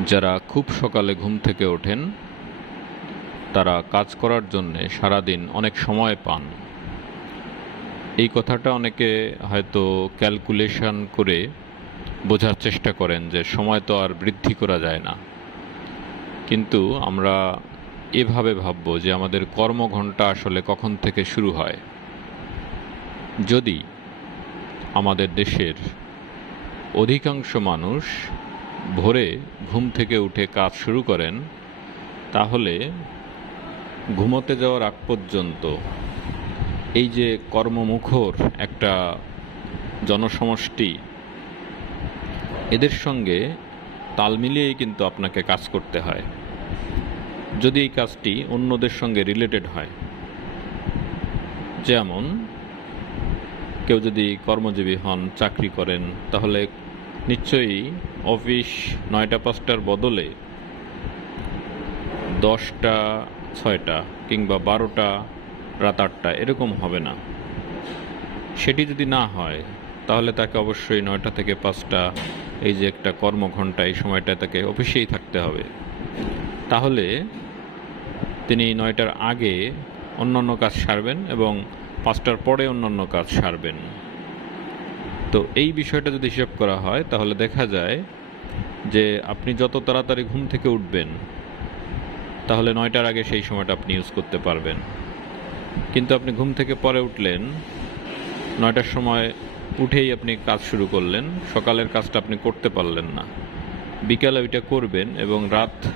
যারা খুব সকালে ঘুম থেকে ওঠেন, তারা কাজ করার জন্যে সারাদিন অনেক সময় পান। এই কথাটা অনেকে হয়তো ক্যালকুলেশন করে বোঝার চেষ্টা করেন যে সময় তো আর বৃদ্ধি করা যায় না। কিন্তু আমরা এভাবে ভাববো যে আমাদের কর্মঘণ্টা আসলে কখন থেকে শুরু হয়। যদি আমাদের দেশের অধিকাংশ মানুষ ভোরে ঘুম থেকে উঠে কাজ শুরু করেন, তাহলে ঘুমোতে যাওয়ার আগ পর্যন্ত এই যে কর্মমুখর একটা জনসমষ্টি, এদের সঙ্গে তাল মিলিয়েই কিন্তু আপনাকে কাজ করতে হয়। যদি এই কাজটি অন্যদের সঙ্গে রিলেটেড হয়, যেমন কেউ যদি কর্মজীবী হন, চাকরি করেন, তাহলে নিশ্চয়ই অফিস নয়টা, পাঁচটার বদলে দশটা, ছয়টা কিংবা বারোটা, রাত আটটা, এরকম হবে না। সেটি যদি না হয়, তাহলে তাকে অবশ্যই নয়টা থেকে পাঁচটা, এই যে একটা কর্মঘণ্টা, এই সময়টা তাকে অফিসেই থাকতে হবে। তাহলে তিনি নয়টার আগে অন্যান্য কাজ সারবেন এবং পাঁচটার পরে অন্যান্য কাজ সারবেন। তো এই বিষয়টা যদি হিসাব করা হয়, তাহলে দেখা যায় যে আপনি যত তাড়াতাড়ি ঘুম থেকে উঠবেন, তাহলে নয়টার আগে সেই সময়টা আপনি ইউজ করতে পারবেন। কিন্তু আপনি ঘুম থেকে পরে উঠলেন, নয়টার সময় উঠেই আপনি কাজ শুরু করলেন, সকালের কাজটা আপনি করতে পারলেন না। বিকালে ওইটা করবেন এবং রাত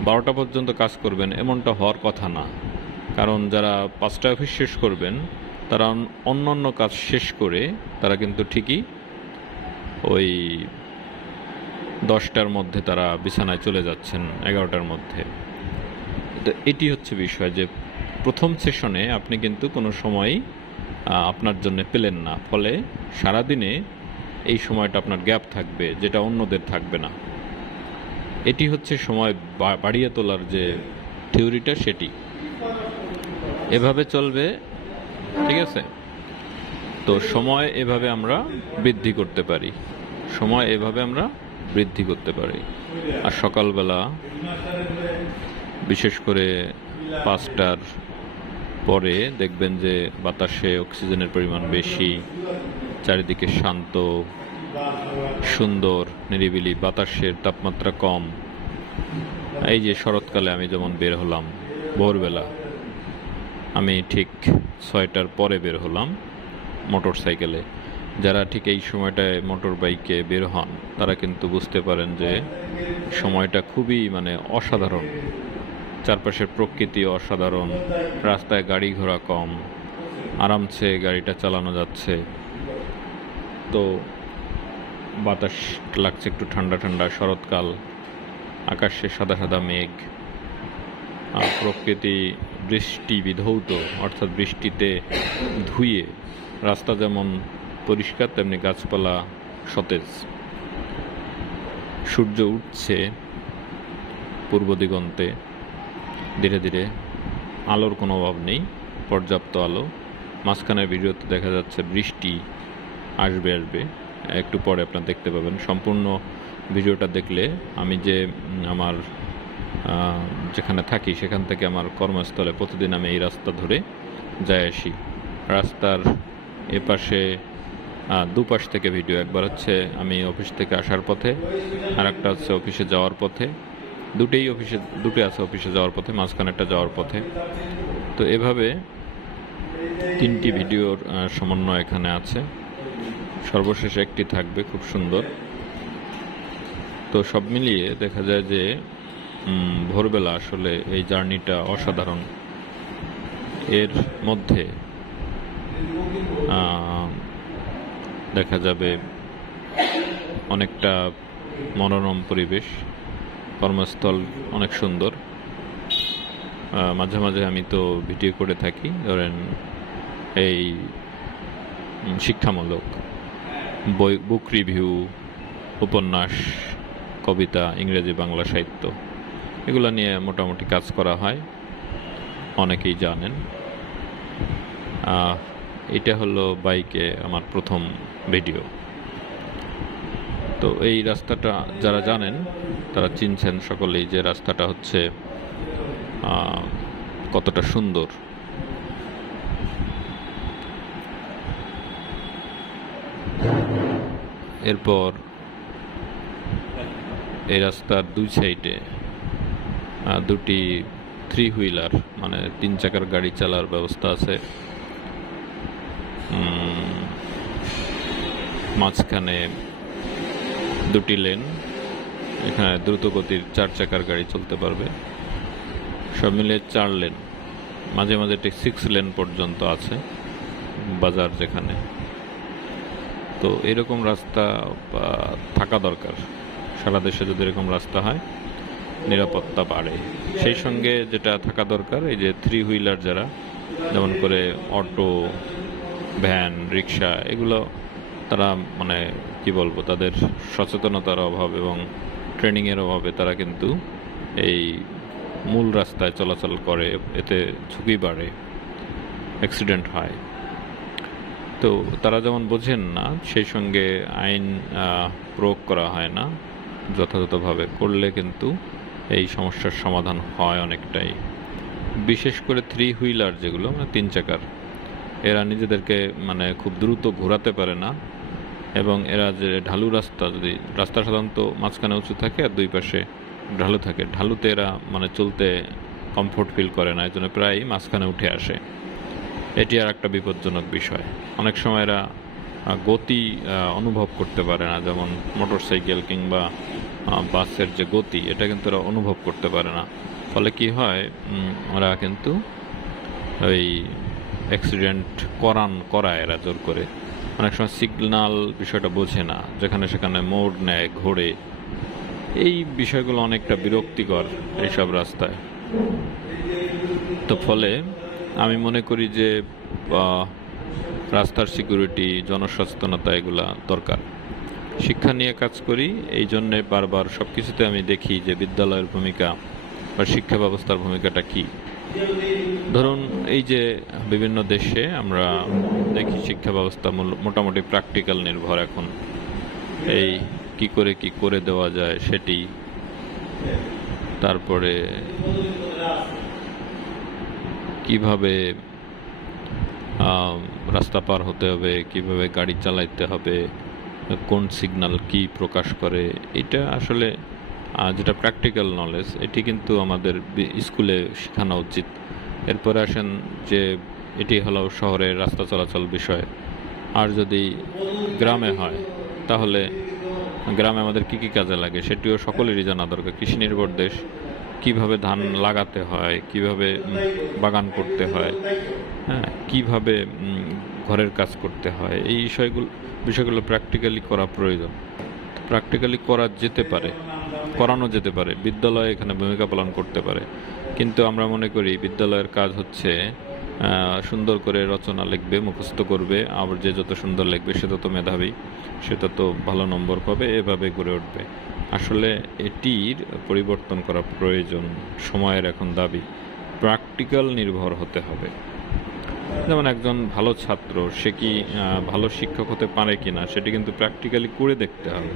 বারোটা পর্যন্ত কাজ করবেন, এমনটা হওয়ার কথা না। কারণ যারা পাঁচটা অফিস শেষ করবেন তারা অন্য অন্য কাজ শেষ করে তারা কিন্তু ঠিকই ওই দশটার মধ্যে তারা বিছানায় চলে যাচ্ছেন, এগারোটার মধ্যে। তো এটি হচ্ছে বিষয় যে প্রথম সেশনে আপনি কিন্তু কোনো সময়ই আপনার জন্য পেলেন না। ফলে সারাদিনে এই সময়টা আপনার গ্যাপ থাকবে, যেটা অন্যদের থাকবে না। এটি হচ্ছে সময় বাড়িয়ে তোলার যে থিওরিটা সেটি। এভাবে চলবে ঠিক আছে? তো সময় এভাবে আমরা বৃদ্ধি করতে পারি। সময় এভাবে আমরা বৃদ্ধি করতে পারি। আর সকালবেলা বিশেষ করে পাঁচটার পরে দেখবেন যে বাতাসে অক্সিজেনের পরিমাণ বেশি, চারিদিকে শান্ত, সুন্দর, নিরিবিলি, বাতাসের তাপমাত্রা কম। এই যে শরৎকালে আমি যেমন বের হলাম, ভোরবেলা আমি ঠিক ছয়টার পরে বের হলাম মোটর সাইকেলে যারা ঠিক এই সময়টায় মোটর বাইকে বের হন, তারা কিন্তু বুঝতে পারেন যে সময়টা খুবই মানে অসাধারণ। চারপাশের প্রকৃতি অসাধারণ, রাস্তায় গাড়ি ঘোড়া কম, আরামসে গাড়িটা চালানো যাচ্ছে। তো বাতাস লাগছে একটু ঠান্ডা ঠান্ডা, শরৎকাল, আকাশে সাদা সাদা মেঘ। আর প্রকৃতি বৃষ্টি বিধৌত, অর্থাৎ বৃষ্টিতে ধুয়ে, রাস্তা যেমন পরিষ্কার, তেমনি গাছপালা সতেজ। সূর্য উঠছে পূর্ব দিগন্তে। ধীরে ধীরে আলোর কোনো অভাব নেই, পর্যাপ্ত আলো। মাঝখানের ভিডিওতে দেখা যাচ্ছে বৃষ্টি আসবে আসবে। একটু পরে আপনারা দেখতে পাবেন। সম্পূর্ণ ভিডিওটা দেখলে আমি যে আমার যেখানে থাকি, সেখান থেকে আমার কর্মস্থলে প্রতিদিন আমি এই রাস্তা ধরে যাই আসি। রাস্তার এপাশে দুপাশ থেকে ভিডিও একবার হচ্ছে আমি অফিস থেকে আসার পথে আর একটা হচ্ছে অফিসে যাওয়ার পথে, দুটেই অফিসে দুটো আছে অফিসে যাওয়ার পথে, মাঝখানেরটা যাওয়ার পথে। তো এভাবে তিনটি ভিডিওর সমন্বয় এখানে আছে। সর্বশেষে একটি থাকবে, খুব সুন্দর। তো সব মিলিয়ে দেখা যায় যে ভোরবেলা আসলে এই জার্নিটা অসাধারণ। এর মধ্যে দেখা যাবে অনেকটা মনোরম পরিবেশ। কর্মস্থল অনেক সুন্দর। মাঝে মাঝে আমি তো ভিডিও করে থাকি, ধরেন এই শিক্ষামূলক বই বুক রিভিউ উপন্যাস, কবিতা, ইংরেজি বাংলা সাহিত্য। এগুলো নিয়ে মোটামুটি কাজ করা হয়। অনেকেই জানেন। এটা হলো বাইকে আমার প্রথম ভিডিও। তো এই রাস্তাটা যারা জানেন, তারা চিনছেন সকলেই যে রাস্তাটা হচ্ছে কতটা সুন্দর। এরপর এই রাস্তার দুই সাইডে দুটি থ্রি হুইলার মানে তিন চাকার গাড়ি চালার ব্যবস্থা আছে। মাঝখানে দুটি লেন এখানে দ্রুত গতির চার চাকার গাড়ি চলতে পারবে। সব মিলে চার লেন মাঝে মাঝে ঠিক সিক্স লেন পর্যন্ত আছে বাজার যেখানে। তো এরকম রাস্তা থাকা দরকার। সারা দেশে যদি এরকম রাস্তা হয় নিরাপত্তা বাড়ে। সেই সঙ্গে যেটা থাকা দরকার, এই যে থ্রি হুইলার যারা, যেমন করে অটো ভ্যান রিক্সা এগুলো তারা মানে কি বলব, তাদের সচেতনতার অভাব এবং ট্রেনিংয়ের অভাবে তারা কিন্তু এই মূল রাস্তায় চলাচল করে, এতে ঝুঁকি বাড়ে অ্যাক্সিডেন্ট হয়। তো তারা যেমন বোঝেন না, সেই সঙ্গে আইন প্রয়োগ করা হয় না, যথাযথভাবে করলে কিন্তু এই সমস্যার সমাধান হয় অনেকটাই। বিশেষ করে থ্রি হুইলার যেগুলো মানে তিন চাকার, এরা নিজেদেরকে মানে খুব দ্রুত ঘোরাতে পারে না এবং এরা যে ঢালু রাস্তা, যদি রাস্তা সাধারণত মাঝখানে উঁচু থাকে আর দুই পাশে ঢালু থাকে, ঢালুতে এরা মানে চলতে কমফোর্ট ফিল করে না এই জন্য প্রায় মাঝখানে উঠে আসে। এটি আর একটা বিপজ্জনক বিষয়। অনেক সময় এরা গতি অনুভব করতে পারে না, যেমন মোটরসাইকেল কিংবা বাসের যে গতি, এটা কিন্তু ওরা অনুভব করতে পারে না। ফলে কি হয় ওরা কিন্তু ওই অ্যাক্সিডেন্ট করান, করায় এরা জোর করে। অনেক সময় সিগনাল বিষয়টা বোঝে না, যেখানে সেখানে মোড় নেয়, ঘোরে। এই বিষয়গুলো অনেকটা বিরক্তিকর এইসব রাস্তায়। তো ফলে আমি মনে করি যে রাস্তার সিকিউরিটি জনসচেতনতা এগুলা দরকার। শিক্ষা নিয়ে কাজ করি, এই জন্যে বারবার সব কিছুতে আমি দেখি যে বিদ্যালয়ের ভূমিকা বা শিক্ষা ব্যবস্থার ভূমিকাটা কি। ধরুন, এই যে বিভিন্ন দেশে আমরা দেখি শিক্ষা ব্যবস্থা মোটামুটি প্র্যাকটিক্যাল নির্ভর এখন। এই কি করে কি করে দেওয়া যায় সেটি। তারপরে কীভাবে রাস্তা পার হতে হবে, কীভাবে গাড়ি চালাইতে হবে, কোন সিগন্যাল কি প্রকাশ করে, এটা আসলে যেটা প্র্যাকটিক্যাল নলেজ এটি কিন্তু আমাদের স্কুলে শেখানো উচিত। এরপরে আসেন যে, এটি হলো শহরের রাস্তা চলাচল বিষয়। আর যদি গ্রামে হয়, তাহলে গ্রামে আমাদের কি কি কাজে লাগে, সেটিও সকলেরই জানা দরকার। কৃষি নির্ভর দেশ কীভাবে ধান লাগাতে হয়, কীভাবে বাগান করতে হয় হ্যাঁ কীভাবে ঘরের কাজ করতে হয়, এই বিষয়গুলো বিষয়গুলো প্র্যাকটিক্যালি করা প্রয়োজন। প্র্যাকটিক্যালি করা যেতে পারে, করানো যেতে পারে, বিদ্যালয় এখানে ভূমিকা পালন করতে পারে। কিন্তু আমরা মনে করি বিদ্যালয়ের কাজ হচ্ছে সুন্দর করে রচনা লিখবে, মুখস্থ করবে। আবার যে যত সুন্দর লিখবে, সে তত মেধাবী, সে তত ভালো নম্বর পাবে, এভাবে গড়ে উঠবে। আসলে এটির পরিবর্তন করা প্রয়োজন, সময়ের এখন দাবি। প্র্যাকটিক্যাল নির্ভর হতে হবে। যেমন একজন ভালো ছাত্র, সে কি ভালো শিক্ষক হতে পারে কি না সেটি কিন্তু প্র্যাকটিক্যালি করে দেখতে হবে।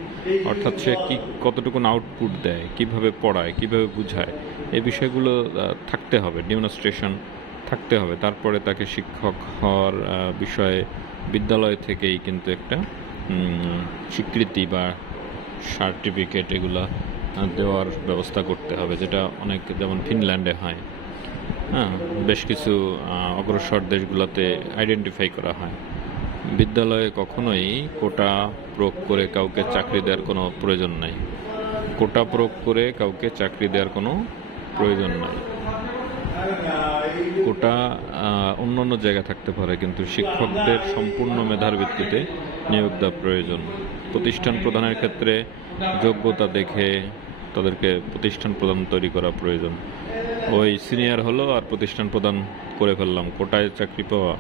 অর্থাৎ সে কি কতটুকুন আউটপুট দেয়, কীভাবে পড়ায়, কীভাবে বুঝায়, এই বিষয়গুলো থাকতে হবে। ডেমনস্ট্রেশন থাকতে হবে। তারপরে তাকে শিক্ষক হওয়ার বিষয়ে বিদ্যালয় থেকেই কিন্তু একটা স্বীকৃতি বা সার্টিফিকেট এগুলা দেওয়ার ব্যবস্থা করতে হবে, যেটা অনেক, যেমন ফিনল্যান্ডে হয়। হ্যাঁ বেশ কিছু অগ্রসর দেশগুলোতে আইডেন্টিফাই করা হয়। বিদ্যালয়ে কখনোই কোটা প্রয়োগ করে কাউকে চাকরি দেওয়ার কোনো প্রয়োজন নাই। কোটা প্রয়োগ করে কাউকে চাকরি দেওয়ার কোনো প্রয়োজন নাই। কোটা আহ, অন্য অন্য জায়গায় থাকতে পারে কিন্তু শিক্ষকদের সম্পূর্ণ মেধার ভিত্তিতে নিয়োগ দেওয়া প্রয়োজন। প্রতিষ্ঠান প্রদানের ক্ষেত্রে যোগ্যতা দেখে তাদেরকে প্রতিষ্ঠান প্রদান তৈরি করা প্রয়োজন। ওই সিনিয়র হলো আর প্রতিষ্ঠান প্রদান করে ফেললাম কোটায় চাকরি পাওয়া।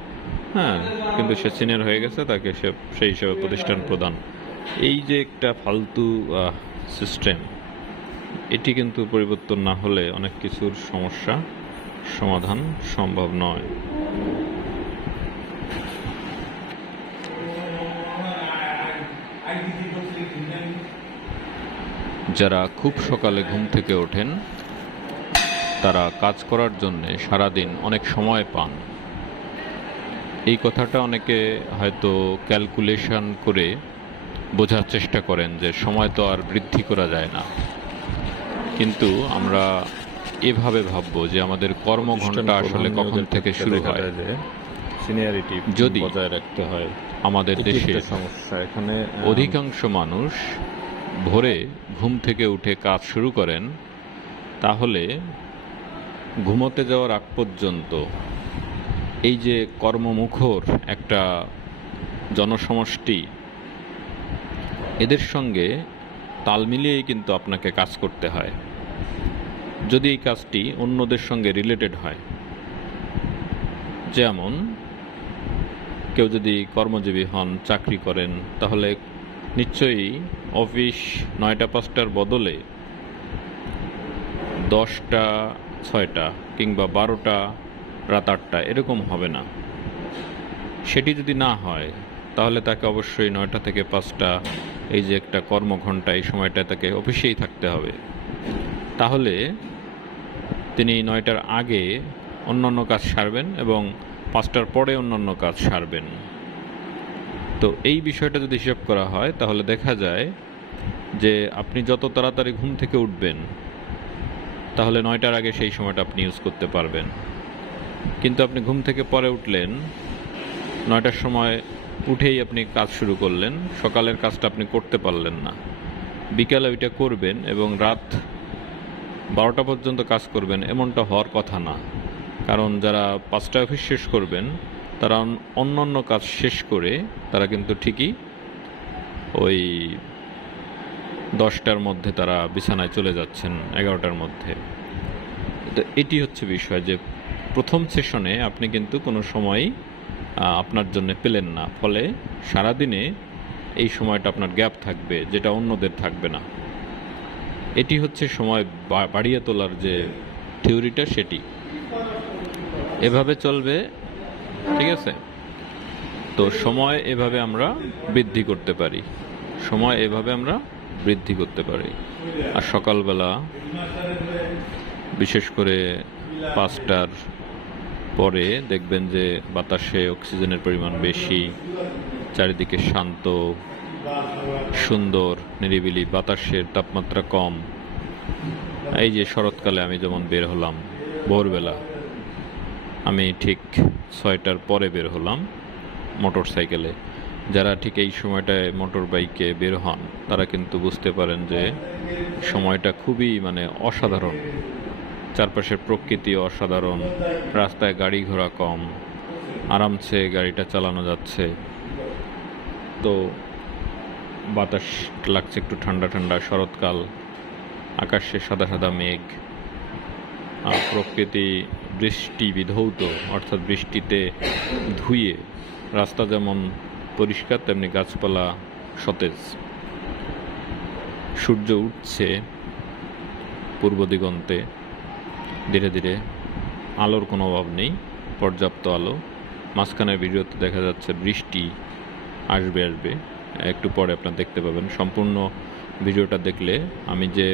হ্যাঁ কিন্তু সে সিনিয়র হয়ে গেছে তাকে সে সেই হিসাবে প্রতিষ্ঠান প্রদান। এই যে একটা ফালতু সিস্টেম এটি কিন্তু পরিবর্তন না হলে অনেক কিছুর সমস্যা সমাধান সম্ভব নয়। যারা খুব সকালে ঘুম থেকে ওঠেন, তারা কাজ করার জন্যে সারাদিন অনেক সময় পান। এই কথাটা অনেকে হয়তো ক্যালকুলেশন করে বোঝার চেষ্টা করেন যে সময় তো আর বৃদ্ধি করা যায় না। কিন্তু আমরা এভাবে ভাববো যে আমাদের কর্মঘণ্টা আসলে কখন থেকে শুরু হয়? সিনিয়রিটি যদি বজায় রাখতে হয়। আমাদের দেশে সমস্যা এখানে অধিকাংশ মানুষ ভোরে ঘুম থেকে উঠে কাজ শুরু করেন তাহলে ঘুমোতে যাওয়ার আগ পর্যন্ত এই যে কর্মমুখর একটা জনসমষ্টি এদের সঙ্গে তাল মিলিয়েই কিন্তু আপনাকে কাজ করতে হয়। যদি এই কাজটি অন্যদের সঙ্গে রিলেটেড হয়, যেমন কেউ যদি কর্মজীবী হন, চাকরি করেন, তাহলে নিশ্চয়ই অফিস নয়টা, পাঁচটার বদলে দশটা, ছয়টা কিংবা বারোটা, রাত আটটা এরকম হবে না। সেটি যদি না হয়, তাহলে তাকে অবশ্যই নয়টা থেকে পাঁচটা, এই যে একটা কর্মঘণ্টা, এই সময়টা তাকে অফিসেই থাকতে হবে। তাহলে তিনি নয়টার আগে অন্যান্য কাজ সারবেন এবং পাঁচটার পরে অন্যান্য কাজ সারবেন। তো এই বিষয়টা যদি হিসাব করা হয়, তাহলে দেখা যায় যে আপনি যত তাড়াতাড়ি ঘুম থেকে উঠবেন, তাহলে নয়টার আগে সেই সময়টা আপনি ইউজ করতে পারবেন। কিন্তু আপনি ঘুম থেকে পরে উঠলেন, নয়টার সময় উঠেই আপনি কাজ শুরু করলেন, সকালের কাজটা আপনি করতে পারলেন না। বিকালে ওইটা করবেন এবং রাত বারোটা পর্যন্ত কাজ করবেন এমনটা হওয়ার কথা না। কারণ যারা পাঁচটা অফিস শেষ করবেন তারা অন্য অন্য কাজ শেষ করে তারা কিন্তু ঠিকই ওই দশটার মধ্যে তারা বিছানায় চলে যাচ্ছেন এগারোটার মধ্যে। তো এটি হচ্ছে বিষয় যে প্রথম সেশনে আপনি কিন্তু কোনো সময়ই আহ, আপনার জন্য পেলেন না। ফলে সারাদিনে এই সময়টা আপনার গ্যাপ থাকবে যেটা অন্যদের থাকবে না। এটি হচ্ছে সময় বাড়িয়ে তোলার যে থিওরিটা সেটি। এভাবে চলবে, ঠিক আছে? তো সময় এভাবে আমরা বৃদ্ধি করতে পারি। সময় এভাবে আমরা বৃদ্ধি করতে পারি। আর সকালবেলা, বিশেষ করে পাঁচটার পরে দেখবেন যে বাতাসে অক্সিজেনের পরিমাণ বেশি, চারিদিকে শান্ত সুন্দর, নিরিবিলি, বাতাসের তাপমাত্রা কম। এই যে শরৎকালে আমি যেমন বের হলাম, ভোরবেলা, আমি ঠিক ছয়টার পরে বের হলাম মোটর সাইকেলে যারা ঠিক এই সময়টায় মোটর বাইকে বের হন, তারা কিন্তু বুঝতে পারেন যে সময়টা খুবই মানে অসাধারণ। চারপাশের প্রকৃতি অসাধারণ, রাস্তায় গাড়ি ঘোড়া কম, আরামসে গাড়িটা চালানো যাচ্ছে। তো বাতাস লাগছে একটু ঠান্ডা ঠান্ডা, শরৎকাল, আকাশে সাদা সাদা মেঘ আর প্রকৃতি বৃষ্টি বিধৌত, অর্থাৎ বৃষ্টিতে ধুয়ে, রাস্তা যেমন পরিষ্কার, তেমনি গাছপালা সতেজ। সূর্য উঠছে পূর্ব দিগন্তে, ধীরে ধীরে আলোর কোনো অভাব নেই, পর্যাপ্ত আলো। মাঝখানে ভিডিওতে দেখা যাচ্ছে বৃষ্টি আসবে আসবে। একটু পরে আপনারা দেখতে পাবেন। সম্পূর্ণ ভিডিওটা দেখলে আমি যে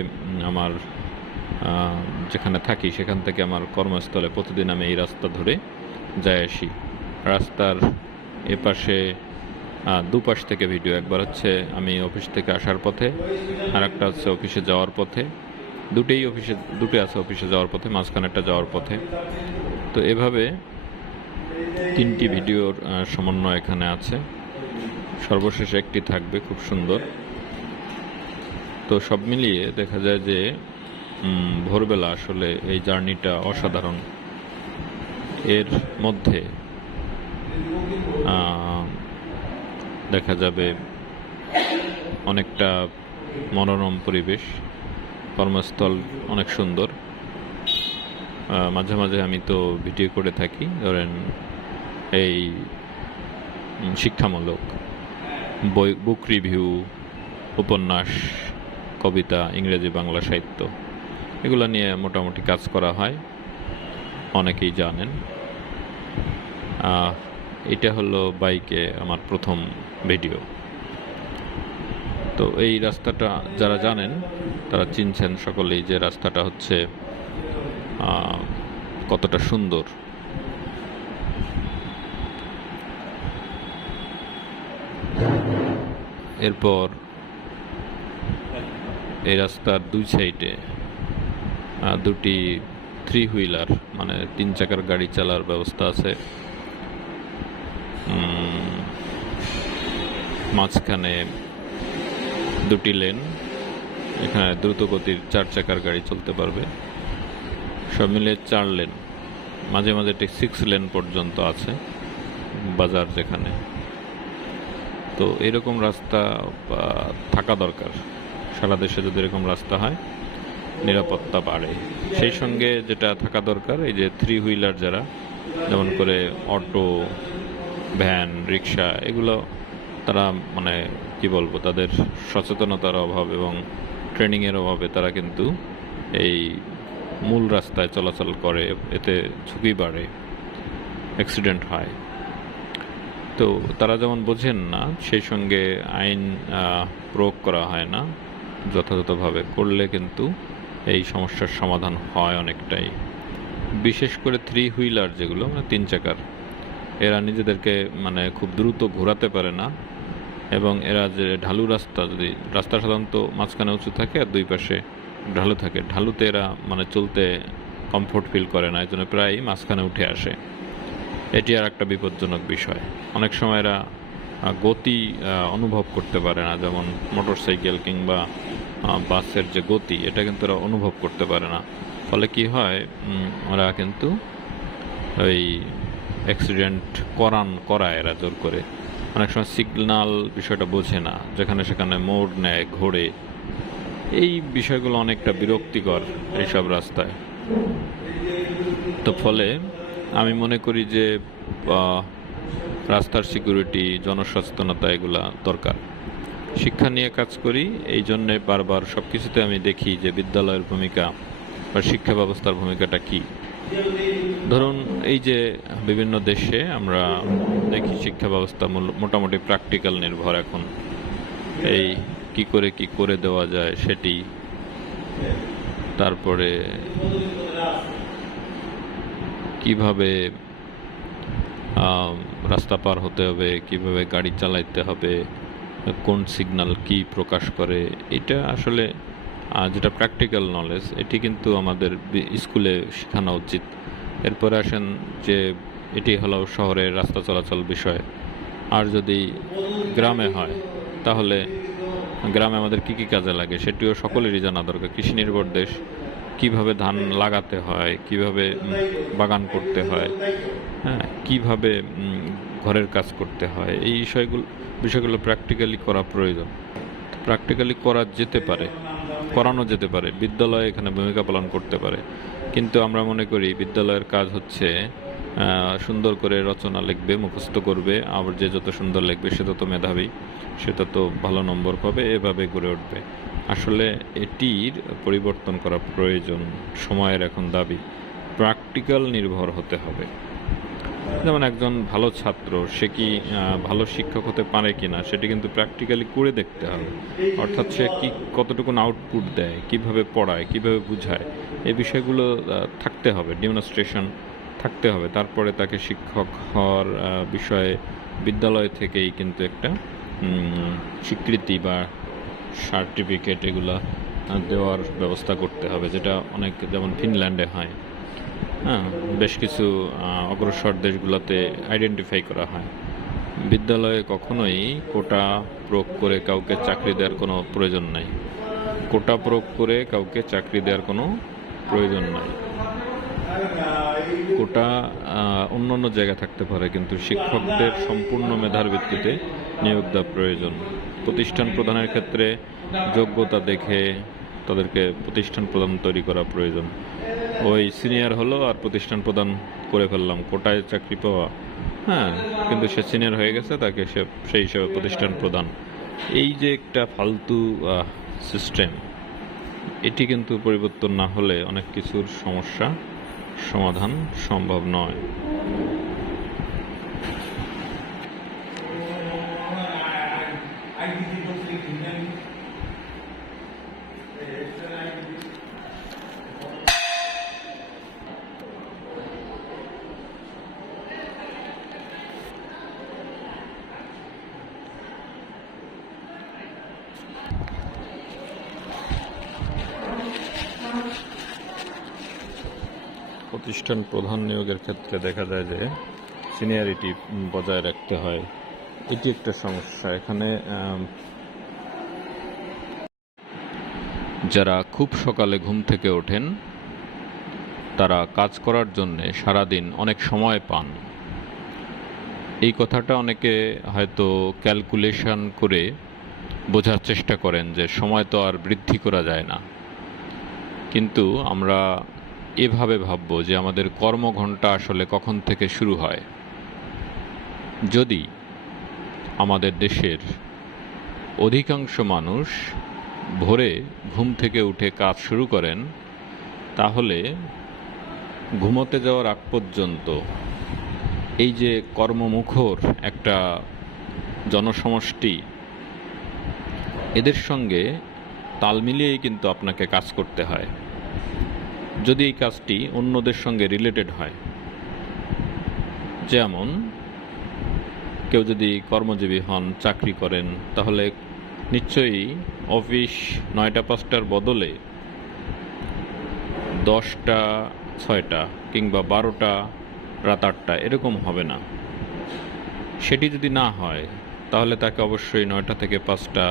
আমার যেখানে থাকি সেখান থেকে আমার কর্মস্থলে প্রতিদিন আমি এই রাস্তা ধরে যাই আসি। রাস্তার এপাশে দুপাশ থেকে ভিডিও, একবার হচ্ছে আমি অফিস থেকে আসার পথে আর একটা হচ্ছে অফিসে যাওয়ার পথে, দুটেই অফিসে, দুটোই আছে অফিসে যাওয়ার পথে, মাঝখানেরটা যাওয়ার পথে। তো এভাবে তিনটি ভিডিওর সমন্বয় এখানে আছে। সর্বশেষ একটি থাকবে, খুব সুন্দর। তো সব মিলিয়ে দেখা যায় যে ভোরবেলা আসলে এই জার্নিটা অসাধারণ। এর মধ্যে দেখা যাবে অনেকটা মনোরম পরিবেশ, কর্মস্থল অনেক সুন্দর। মাঝে মাঝে আমি তো ভিডিও করে থাকি, ধরেন এই শিক্ষামূলক। বই বুক রিভিউ উপন্যাস, কবিতা, ইংরেজি বাংলা সাহিত্য, এগুলো নিয়ে মোটামুটি কাজ করা হয়। অনেকেই জানেন। এটা হলো বাইকে আমার প্রথম ভিডিও। তো এই রাস্তাটা যারা জানেন, তারা চিনছেন সকলেই যে রাস্তাটা হচ্ছে কতটা সুন্দর। এরপর এই রাস্তার দুই সাইডে দুটি থ্রি হুইলার মানে তিন চাকার গাড়ি চালার ব্যবস্থা আছে। মাঝখানে দুটি লেন, এখানে দ্রুতগতির চার চাকার গাড়ি চলতে পারবে। সব মিলে চার লেন, মাঝে মাঝে ঠিক সিক্স লেন পর্যন্ত আছে, বাজার যেখানে। তো এরকম রাস্তা থাকা দরকার। সারা দেশে যদি এরকম রাস্তা হয়, নিরাপত্তা বাড়ে। সেই সঙ্গে যেটা থাকা দরকার, এই যে থ্রি হুইলার যারা, যেমন করে অটো, ভ্যান, রিক্সা, এগুলো তারা মানে কি বলব, তাদের সচেতনতার অভাব এবং ট্রেনিংয়ের অভাবে তারা কিন্তু এই মূল রাস্তায় চলাচল করে। এতে ঝুঁকি বাড়ে অ্যাক্সিডেন্ট হয়। তো তারা যেমন বোঝেন না, সেই সঙ্গে আইন প্রয়োগ করা হয় না। যথাযথভাবে করলে কিন্তু এই সমস্যার সমাধান হয় অনেকটাই। বিশেষ করে থ্রি হুইলার যেগুলো মানে তিন চাকার, এরা নিজেদেরকে মানে খুব দ্রুত ঘোরাতে পারে না এবং এরা যে ঢালু রাস্তা, যদি রাস্তা সাধারণত মাঝখানে উঁচু থাকে আর দুই পাশে ঢালু থাকে, ঢালুতে এরা মানে চলতে কমফোর্ট ফিল করে না এই জন্য প্রায় মাঝখানে উঠে আসে। এটি আর একটা বিপজ্জনক বিষয়। অনেক সময় এরা গতি অনুভব করতে পারে না। যেমন মোটরসাইকেল কিংবা বাসের যে গতি, এটা কিন্তু এরা অনুভব করতে পারে না। ফলে কি হয় ওরা কিন্তু ওই অ্যাক্সিডেন্ট করান, করায় এরা জোর করে। অনেক সময় সিগনাল বিষয়টা বোঝে না, যেখানে সেখানে মোড় নেয়, ঘোরে। এই বিষয়গুলো অনেকটা বিরক্তিকর এইসব রাস্তায়। তো ফলে আমি মনে করি যে রাস্তার সিকিউরিটি জনসচেতনতা এগুলা দরকার। শিক্ষা নিয়ে কাজ করি, এই জন্যে বারবার সব কিছুতে আমি দেখি যে বিদ্যালয়ের ভূমিকা বা শিক্ষা ব্যবস্থার ভূমিকাটা কি। ধরুন এই যে বিভিন্ন দেশে আমরা দেখি শিক্ষা ব্যবস্থা মোটামুটি প্র্যাকটিক্যাল নির্ভর এখন। এই কি করে কি করে দেওয়া যায় সেটি, তারপরে কীভাবে রাস্তা পার হতে হবে, কীভাবে গাড়ি চালাইতে হবে, কোন সিগন্যাল কি প্রকাশ করে, এটা আসলে যেটা প্র্যাকটিক্যাল নলেজ এটি কিন্তু আমাদের স্কুলে শেখানো উচিত। এরপরে আসেন যে, এটি হলো শহরের রাস্তা চলাচল বিষয়। আর যদি গ্রামে হয়, তাহলে গ্রামে আমাদের কি কি কাজে লাগে, সেটিও সকলেরই জানা দরকার। কৃষি নির্ভর দেশ কীভাবে ধান লাগাতে হয়, কীভাবে বাগান করতে হয় হ্যাঁ কীভাবে ঘরের কাজ করতে হয়, এই বিষয়গুলো বিষয়গুলো প্র্যাকটিক্যালি করা প্রয়োজন। প্র্যাকটিক্যালি করা যেতে পারে, করানো যেতে পারে, বিদ্যালয় এখানে ভূমিকা পালন করতে পারে। কিন্তু আমরা মনে করি বিদ্যালয়ের কাজ হচ্ছে সুন্দর করে রচনা লিখবে, মুখস্থ করবে আবার যে যত সুন্দর লিখবে, সে তত মেধাবী, সে তত ভালো নম্বর পাবে, এভাবে গড়ে উঠবে। আসলে এটির পরিবর্তন করা প্রয়োজন, সময়ের এখন দাবি। প্র্যাকটিক্যাল নির্ভর হতে হবে। যেমন একজন ভালো ছাত্র, সে কি ভালো শিক্ষক হতে পারে কি না সেটি কিন্তু প্র্যাকটিক্যালি করে দেখতে হবে। অর্থাৎ সে কি কতটুকুন আউটপুট দেয়, কীভাবে পড়ায়, কীভাবে বুঝায়, এই বিষয়গুলো থাকতে হবে ডেমনস্ট্রেশন থাকতে হবে। তারপরে তাকে শিক্ষক হওয়ার বিষয়ে বিদ্যালয় থেকেই কিন্তু একটা স্বীকৃতি বা সার্টিফিকেট এগুলা দেওয়ার ব্যবস্থা করতে হবে, যেটা অনেক যেমন ফিনল্যান্ডে হয়। হ্যাঁ বেশ কিছু অগ্রসর দেশগুলোতে আইডেন্টিফাই করা হয়। বিদ্যালয়ে কখনোই কোটা প্রয়োগ করে কাউকে চাকরি দেওয়ার কোনো প্রয়োজন নাই। কোটা প্রয়োগ করে কাউকে চাকরি দেওয়ার কোনো প্রয়োজন নাই। কোটা অন্য অন্য জায়গায় থাকতে পারে, কিন্তু শিক্ষকদের সম্পূর্ণ মেধার ভিত্তিতে নিয়োগ দেওয়া প্রয়োজন। প্রতিষ্ঠান প্রদানের ক্ষেত্রে যোগ্যতা দেখে তাদেরকে প্রতিষ্ঠান প্রদান তৈরি করা প্রয়োজন। ওই সিনিয়র হলো আর প্রতিষ্ঠান প্রদান করে ফেললাম। কোটায় চাকরি পাওয়া। হ্যাঁ কিন্তু সে সিনিয়র হয়ে গেছে, তাকে সে, সেই হিসাবে প্রতিষ্ঠান প্রদান। এই যে একটা ফালতু সিস্টেম এটি কিন্তু পরিবর্তন না হলে অনেক কিছুর সমস্যা, সমাধান সম্ভব নয়। প্রতিষ্ঠান প্রধান নিয়োগের ক্ষেত্রে দেখা যায় যে সিনিয়রিটি বজায় রাখতে হয়। এটি একটা সমস্যা। এখানে যারা খুব সকালে ঘুম থেকে ওঠেন, তারা কাজ করার জন্যে সারাদিন অনেক সময় পান। এই কথাটা অনেকে হয়তো ক্যালকুলেশন করে বোঝার চেষ্টা করেন যে সময় তো আর বৃদ্ধি করা যায় না। কিন্তু আমরা এভাবে ভাবব যে আমাদের কর্মঘণ্টা আসলে কখন থেকে শুরু হয়। যদি আমাদের দেশের অধিকাংশ মানুষ ভোরে ঘুম থেকে উঠে কাজ শুরু করেন, তাহলে ঘুমোতে যাওয়ার আগ পর্যন্ত এই যে কর্মমুখর একটা জনসমষ্টি, এদের সঙ্গে তাল মিলিয়েই কিন্তু আপনাকে কাজ করতে হয়। যদি এই কাজটি অন্যদের সঙ্গে রিলেটেড হয়, যেমন কেউ যদি কর্মজীবী হন, চাকরি করেন, তাহলে নিশ্চয়ই অফিস নয়টা, পাঁচটার বদলে দশটা, ছয়টা কিংবা বারোটা, রাত আটটা এরকম হবে না। সেটি যদি না হয়, তাহলে তাকে অবশ্যই নয়টা থেকে পাঁচটা,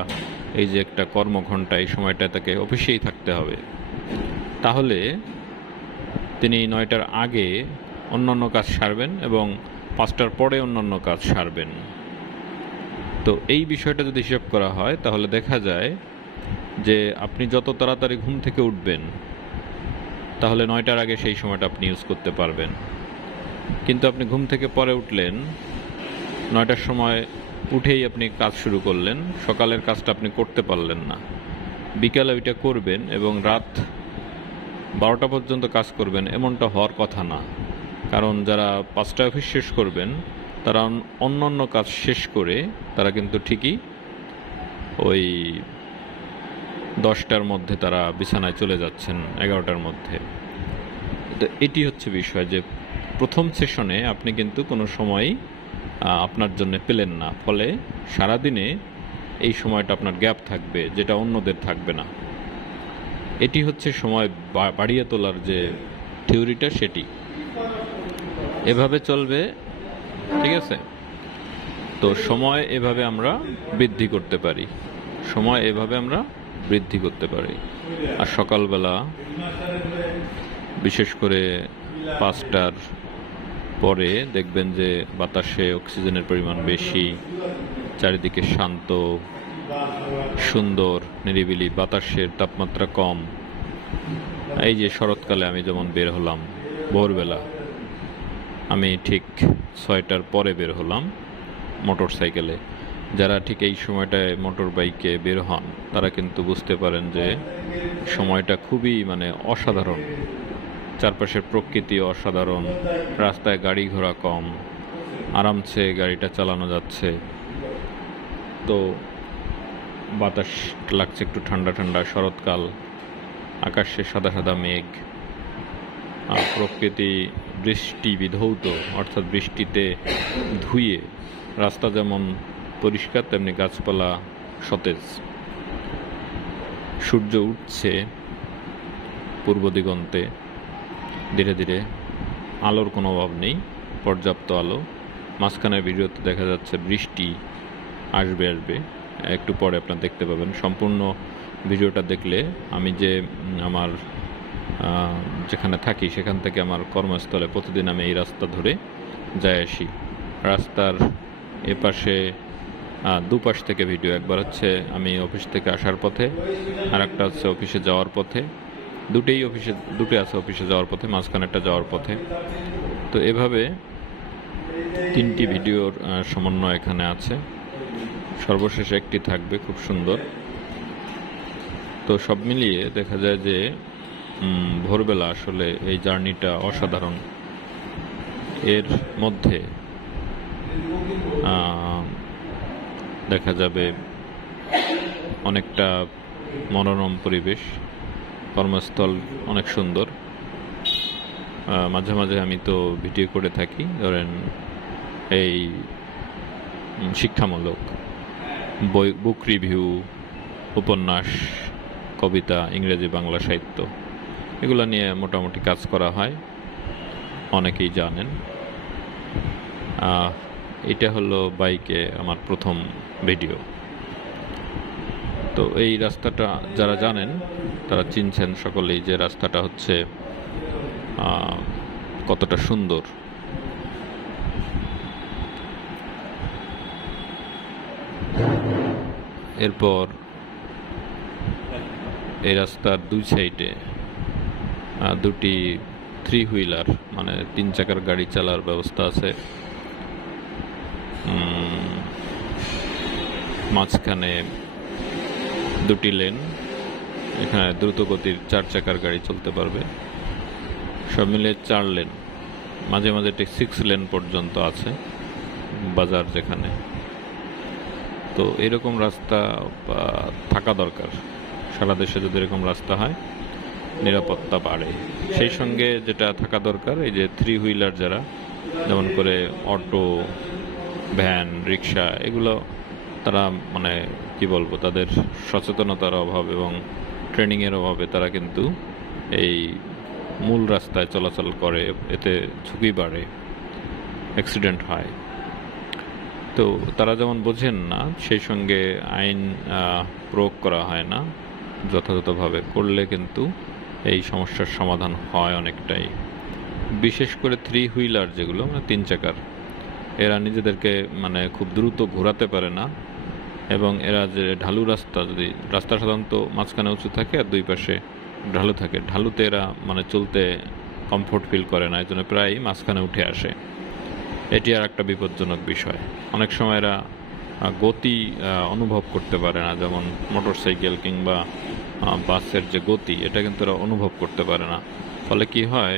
এই যে একটা কর্মঘণ্টা, এই সময়টা তাকে অফিসেই থাকতে হবে। তাহলে তিনি নয়টার আগে অন্যান্য কাজ সারবেন এবং পাঁচটার পরে অন্যান্য কাজ সারবেন। তো এই বিষয়টা যদি হিসাব করা হয়, তাহলে দেখা যায় যে আপনি যত তাড়াতাড়ি ঘুম থেকে উঠবেন, তাহলে নয়টার আগে সেই সময়টা আপনি ইউজ করতে পারবেন। কিন্তু আপনি ঘুম থেকে পরে উঠলেন, নয়টার সময় উঠেই আপনি কাজ শুরু করলেন, সকালের কাজটা আপনি করতে পারলেন না। বিকালে ওইটা করবেন এবং রাত বারোটা পর্যন্ত কাজ করবেন এমনটা হওয়ার কথা না। কারণ যারা পাঁচটা অফিস শেষ করবেন তারা অন্য অন্য কাজ শেষ করে তারা কিন্তু ঠিকই ওই দশটার মধ্যে তারা বিছানায় চলে যাচ্ছেন এগারোটার মধ্যে। তো এটি হচ্ছে বিষয় যে প্রথম সেশনে আপনি কিন্তু কোনো সময়ই আহ, আপনার জন্য পেলেন না। ফলে সারাদিনে এই সময়টা আপনার গ্যাপ থাকবে যেটা অন্যদের থাকবে না। এটি হচ্ছে সময় বাড়িয়ে তোলার যে থিওরিটা সেটি। এভাবে চলবে, ঠিক আছে? তো সময় এভাবে আমরা বৃদ্ধি করতে পারি। সময় এভাবে আমরা বৃদ্ধি করতে পারি। আর সকালবেলা, বিশেষ করে পাঁচটার পরে দেখবেন যে বাতাসে অক্সিজেনের পরিমাণ বেশি, চারিদিকে শান্ত সুন্দর, নিরিবিলি, বাতাসের তাপমাত্রা কম। এই যে শরৎকালে আমি যেমন বের হলাম, ভোরবেলা, আমি ঠিক ছয়টার পরে বের হলাম মোটর সাইকেলে যারা ঠিক এই সময়টায় মোটর বাইকে বের হন, তারা কিন্তু বুঝতে পারেন যে সময়টা খুবই মানে অসাধারণ। চারপাশের প্রকৃতি অসাধারণ, রাস্তায় গাড়ি ঘোড়া কম, আরামসে গাড়িটা চালানো যাচ্ছে। তো বাতাস লাগছে একটু ঠান্ডা ঠান্ডা, শরৎকাল, আকাশে সাদা সাদা মেঘ, আর প্রকৃতি বৃষ্টি বিধৌত, অর্থাৎ বৃষ্টিতে ধুয়ে, রাস্তা যেমন পরিষ্কার, তেমনি গাছপালা সতেজ। সূর্য উঠছে পূর্ব দিগন্তে, ধীরে ধীরে আলোর কোনো অভাব নেই, পর্যাপ্ত আলো। মাঝখানে ভিডিওতে দেখা যাচ্ছে বৃষ্টি আসবে আসবে। একটু পরে আপনারা দেখতে পাবেন। সম্পূর্ণ ভিডিওটা দেখলে আমি যে আমার যেখানে থাকি সেখান থেকে আমার কর্মস্থলে প্রতিদিন আমি এই রাস্তা ধরে যাই আসি। রাস্তার এপাশে দুপাশ থেকে ভিডিও। একবার হচ্ছে আমি অফিস থেকে আসার পথে আর একটা হচ্ছে অফিসে যাওয়ার পথে। দুটেই অফিসে দুটোই আছে অফিসে যাওয়ার পথে, মাঝখানেরটা যাওয়ার পথে। তো এভাবে তিনটি ভিডিওর সমন্বয় এখানে আছে। সর্বশেষ একটি থাকবে, খুব সুন্দর। তো সব মিলিয়ে দেখা যায় যে ভোরবেলা আসলে এই জার্নিটা অসাধারণ। এর মধ্যে দেখা যাবে অনেকটা মনোরম পরিবেশ, কর্মস্থল অনেক সুন্দর। মাঝে মাঝে আমি তো ভিডিও করে থাকি, ধরেন এই শিক্ষামূলক। বই বুক রিভিউ উপন্যাস, কবিতা, ইংরেজি বাংলা সাহিত্য, এগুলো নিয়ে মোটামুটি কাজ করা হয়, অনেকেই জানেন। এটা হলো বাইকে আমার প্রথম ভিডিও। তো এই রাস্তাটা যারা জানেন, তারা চিনছেন সকলেই যে রাস্তাটা হচ্ছে কতটা সুন্দর। এরপর এই রাস্তার দুই সাইডে দুটি থ্রি হুইলার মানে তিন চাকার গাড়ি চালার ব্যবস্থা আছে। মাঝখানে দুটি লেন, এখানে দ্রুতগতির চার চাকার গাড়ি চলতে পারবে। সব মিলে চার লেন, মাঝে মাঝে ঠিক সিক্স লেন পর্যন্ত আছে, বাজার যেখানে। তো এরকম রাস্তা থাকা দরকার। সারা দেশে যদি এরকম রাস্তা হয়, নিরাপত্তা বাড়ে। সেই সঙ্গে যেটা থাকা দরকার, এই যে থ্রি হুইলার যারা, যেমন করে অটো, ভ্যান, রিক্সা, এগুলো তারা মানে কি বলব, তাদের সচেতনতার অভাব এবং ট্রেনিংয়ের অভাবে তারা কিন্তু এই মূল রাস্তায় চলাচল করে। এতে ঝুঁকি বাড়ে অ্যাক্সিডেন্ট হয়। তো তারা যেমন বোঝেন না, সেই সঙ্গে আইন প্রয়োগ করা হয় না। যথাযথভাবে করলে কিন্তু এই সমস্যার সমাধান হয় অনেকটাই। বিশেষ করে থ্রি হুইলার যেগুলো মানে তিন চাকার, এরা নিজেদেরকে মানে খুব দ্রুত ঘোরাতে পারে না এবং এরা যে ঢালু রাস্তা, যদি রাস্তা সাধারণত মাঝখানে উঁচু থাকে আর দুই পাশে ঢালু থাকে। ঢালুতে এরা মানে চলতে কমফোর্ট ফিল করে না এই জন্য প্রায় মাঝখানে উঠে আসে। এটি আর একটা বিপজ্জনক বিষয়। অনেক সময় এরা গতি অনুভব করতে পারে না, যেমন মোটরসাইকেল কিংবা বাসের যে গতি, এটা কিন্তু এরা অনুভব করতে পারে না। ফলে কি হয়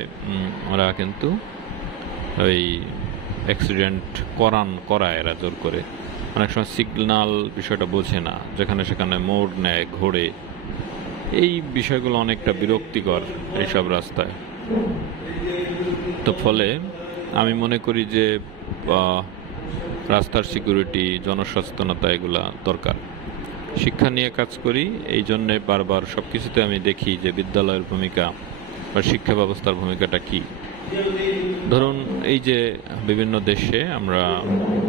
ওরা কিন্তু ওই অ্যাক্সিডেন্ট করান, করায় এরা জোর করে। অনেক সময় সিগনাল বিষয়টা বোঝে না, যেখানে সেখানে মোড় নেয়, ঘোরে। এই বিষয়গুলো অনেকটা বিরক্তিকর এইসব রাস্তায়। তো ফলে আমি মনে করি যে রাস্তার সিকিউরিটি জনসচেতনতা এগুলা দরকার। শিক্ষা নিয়ে কাজ করি, এই জন্যে বারবার সব কিছুতে আমি দেখি যে বিদ্যালয়ের ভূমিকা বা শিক্ষা ব্যবস্থার ভূমিকাটা কি। ধরুন, এই যে বিভিন্ন দেশে আমরা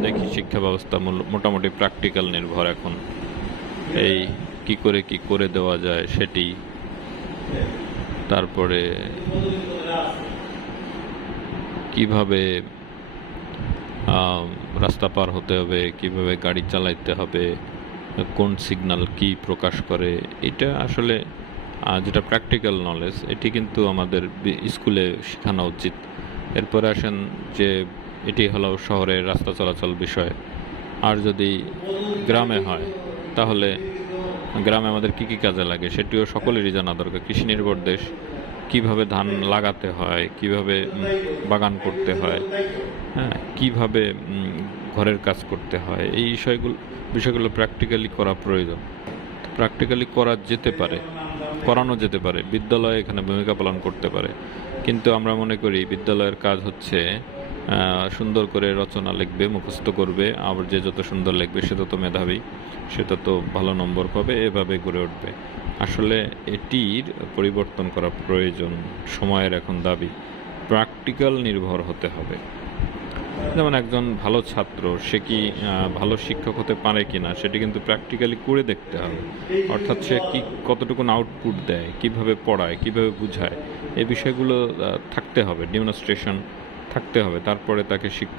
দেখি শিক্ষা ব্যবস্থা মোটামুটি প্র্যাকটিক্যাল নির্ভর এখন। এই কি করে কি করে দেওয়া যায় সেটি, তারপরে কীভাবে রাস্তা পার হতে হবে, কীভাবে গাড়ি চালাইতে হবে, কোন সিগন্যাল কি প্রকাশ করে, এটা আসলে যেটা প্র্যাকটিক্যাল নলেজ এটি কিন্তু আমাদের স্কুলে শেখানো উচিত। এরপরে আসেন যে, এটি হলো শহরের রাস্তা চলাচল বিষয়। আর যদি গ্রামে হয়, তাহলে গ্রামে আমাদের কি কি কাজে লাগে, সেটিও সকলেরই জানা দরকার। কৃষি নির্ভর দেশ কীভাবে ধান লাগাতে হয়, কীভাবে বাগান করতে হয় হ্যাঁ কীভাবে ঘরের কাজ করতে হয়, এই বিষয়গুলো বিষয়গুলো প্র্যাকটিক্যালি করা প্রয়োজন। প্র্যাকটিক্যালি করা যেতে পারে, করানো যেতে পারে। বিদ্যালয় এখানে ভূমিকা পালন করতে পারে। কিন্তু আমরা মনে করি বিদ্যালয়ের কাজ হচ্ছে সুন্দর করে রচনা লিখবে, মুখস্থ করবে। আবার যে যত সুন্দর লিখবে, সে তত মেধাবী, সে তত ভালো নম্বর পাবে, এভাবে গড়ে উঠবে। আসলে এটির পরিবর্তন করা প্রয়োজন, সময়ের এখন দাবি। প্র্যাকটিক্যাল নির্ভর হতে হবে। যেমন একজন ভালো ছাত্র, সে কি ভালো শিক্ষক হতে পারে কি না সেটি কিন্তু প্র্যাকটিক্যালি করে দেখতে হবে। অর্থাৎ সে কি কতটুকুন আউটপুট দেয়, কীভাবে পড়ায়, কীভাবে বুঝায় এই বিষয়গুলো থাকতে হবে। ডেমনস্ট্রেশন থাকতে হবে তারপরে তাকে শিক্ষা